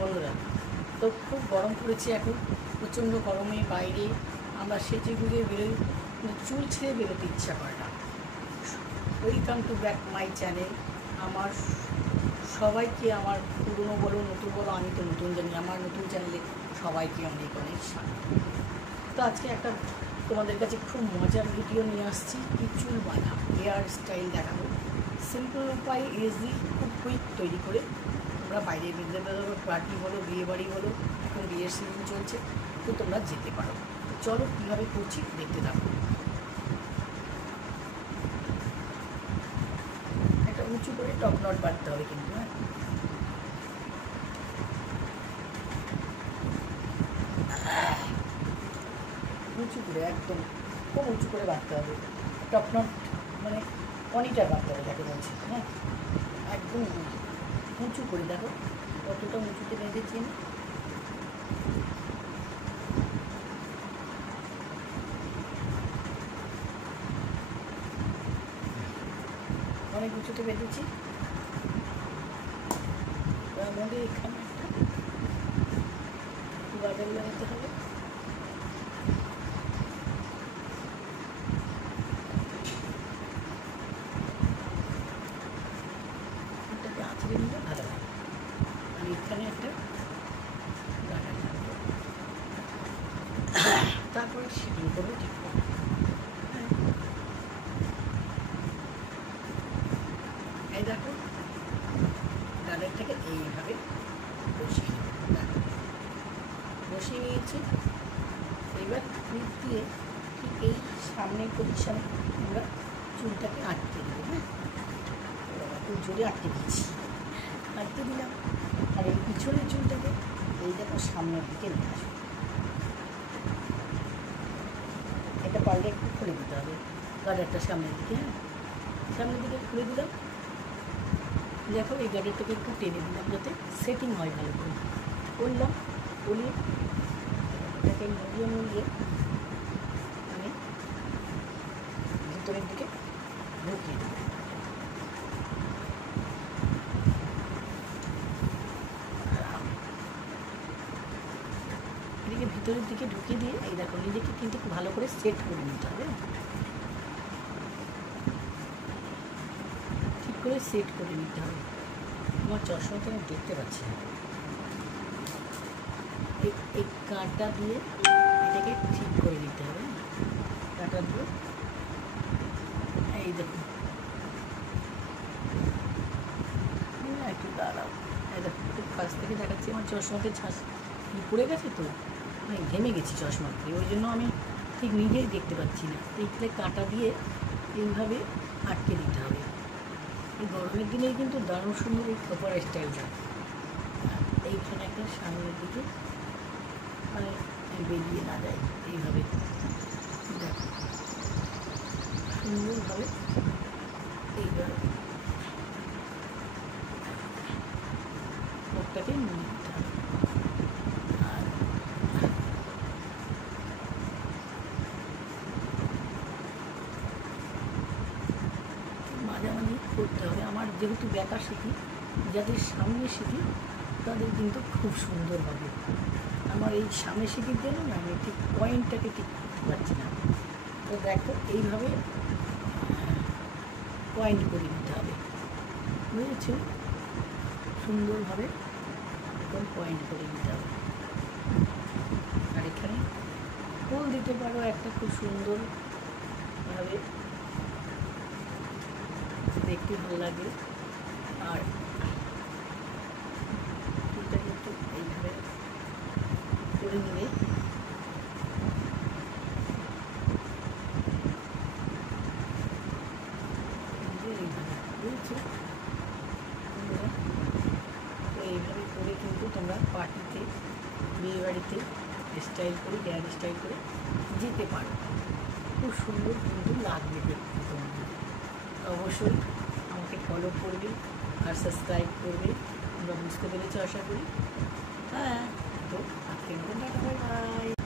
বন্ধুরা। তো খুব গরম পড়েছে এখন, প্রচণ্ড গরমে বাইরে আমরা সেজে গুজে বেরোই, চুল ছেড়ে বেরোতে ইচ্ছা করে না। Welcome to back my channel. আমার সবাইকে, আমার পুরনো বলো নতুন বলো, আমি তো নতুন জানি, আমার নতুন চ্যানেলে সবাইকে অনেক অনেক স্বাগত। তো আজকে একটা তোমাদের কাছে খুব মজার ভিডিও নিয়ে আসছি, কি চুল বাঁধা হেয়ার স্টাইল দেখাবো। সিম্পল উপায়, ইজি, খুব কুইক তৈরি করে তোমরা বাইরে বেরোতে পারো, পার্টি বলো, বিয়ে বাড়ি বলো, এখন বিয়ের সিজন চলছে, তো তোমরা যেতে পারো। চলো কীভাবে করছি দেখতে থাকো। একটা উঁচু করে টপ নট বাঁধতে হবে কিন্তু, হ্যাঁ, উঁচু করে, একদম খুব উঁচু করে বাঁধতে হবে। টপ নট মানে পনিটা বাঁধতে হবে যাকে বলছি, হ্যাঁ, একদম উঁচু করে। দেখো কতটা উঁচুতে বেঁধেছি আমি। অনেক উঁচুতে বেঁধেছি। তার মধ্যে এখানে একটা গাজর লাগাতে হবে। এটাকে আঁচড়ে নিলে ভালো হয়। আর এখানে একটা গাজর লাগবে, তারপরে সেটিং করবো ঠিক করে। এই দেখো, গাজরটাকে এইভাবে বসিয়ে বসিয়ে নিয়েছি। এবার ক্লিপ দিয়ে ঠিক এই সামনের পজিশনে আমরা চুলটাকে আটকে দেবো, হ্যাঁ, খুব জোরে আটকে দিচ্ছি, আটকে দিলাম। আর এই পিছনের চুলটাকে এই দেখো সামনের দিকে নিয়ে আসবো। এটা পারলে একটু খুলে দিতে হবে, গাডারটা সামনের দিকে, হ্যাঁ, সামনের দিকে খুলে দিলাম। দেখো এই গাডারটাকে একটু টেনে দিলাম যাতে সেটিং হয় ভালো করে। করলাম, বলিয়ে এটাকে মুড়িয়ে মুড়িয়ে আমি ভিতরের দিকে ঢুকিয়ে দেবো। এদিকে ভিতরের দিকে ঢুকিয়ে দিয়ে এই দেখো নিজেকে কিন্তু ভালো করে সেট করে নিতে হবে, ঠিক করে সেট করে নিতে হবে। আমার চশমাতে আমি দেখতে পাচ্ছি না। এই কাঁটা দিয়ে এটাকে ঠিক করে নিতে হবে, কাঁটা দিয়ে। এই দেখুন, একটু দাঁড়াও, এই দেখো খুব কাছ থেকে দেখাচ্ছি। আমার চশমাতে ছাঁচ পড়ে গেছে, তো মানে ঘেমে গেছি চশমাতে, ওই জন্য আমি ঠিক নিজেই দেখতে পাচ্ছি না। এইখানে কাঁটা দিয়ে এইভাবে আটকে দিতে হবে। এই গরমের দিনেই কিন্তু দারুণ সুন্দর এই খোপার স্টাইলটা। এইখানে একটা সামনের দিকে মানে বেরিয়ে না যায়, এইভাবে দেখো সুন্দরভাবে এইভাবে মুখটাকে নিয়ে নিতে হবে। আর মাঝামাঝি করতে হবে। আমার যেহেতু ব্যাকা শিখি, যাদের সামনে শিখি তাদের কিন্তু খুব সুন্দর হবে। আমার এই সামনে শিখির জন্য না আমি ঠিক পয়েন্টটাকে ঠিক করতে পারছি না। তো দেখো এইভাবে পয়েন্ট করে নিতে হবে, বুঝেছো? সুন্দরভাবে একদম পয়েন্ট করে নিতে হবে। আর এখানে ফুল দিতে পারো একটা, খুব সুন্দরভাবে দেখতে ভালো লাগে। আর ফুলটাকে একটু এইভাবে করে নিলে বুঝছো? তো এইভাবে করে কিন্তু তোমরা পার্টিতে, বিয়ে বাড়িতে স্টাইল করে, হেয়ার স্টাইল করে যেতে পারো। খুব সুন্দর কিন্তু লাগবে দেখতে তোমাদের। অবশ্যই আমাকে ফলো করবে আর সাবস্ক্রাইব করবে। তোমরা বুঝতে পেরেছো আশা করি, হ্যাঁ। তো আজকের মতন টাটা, বাই বাই।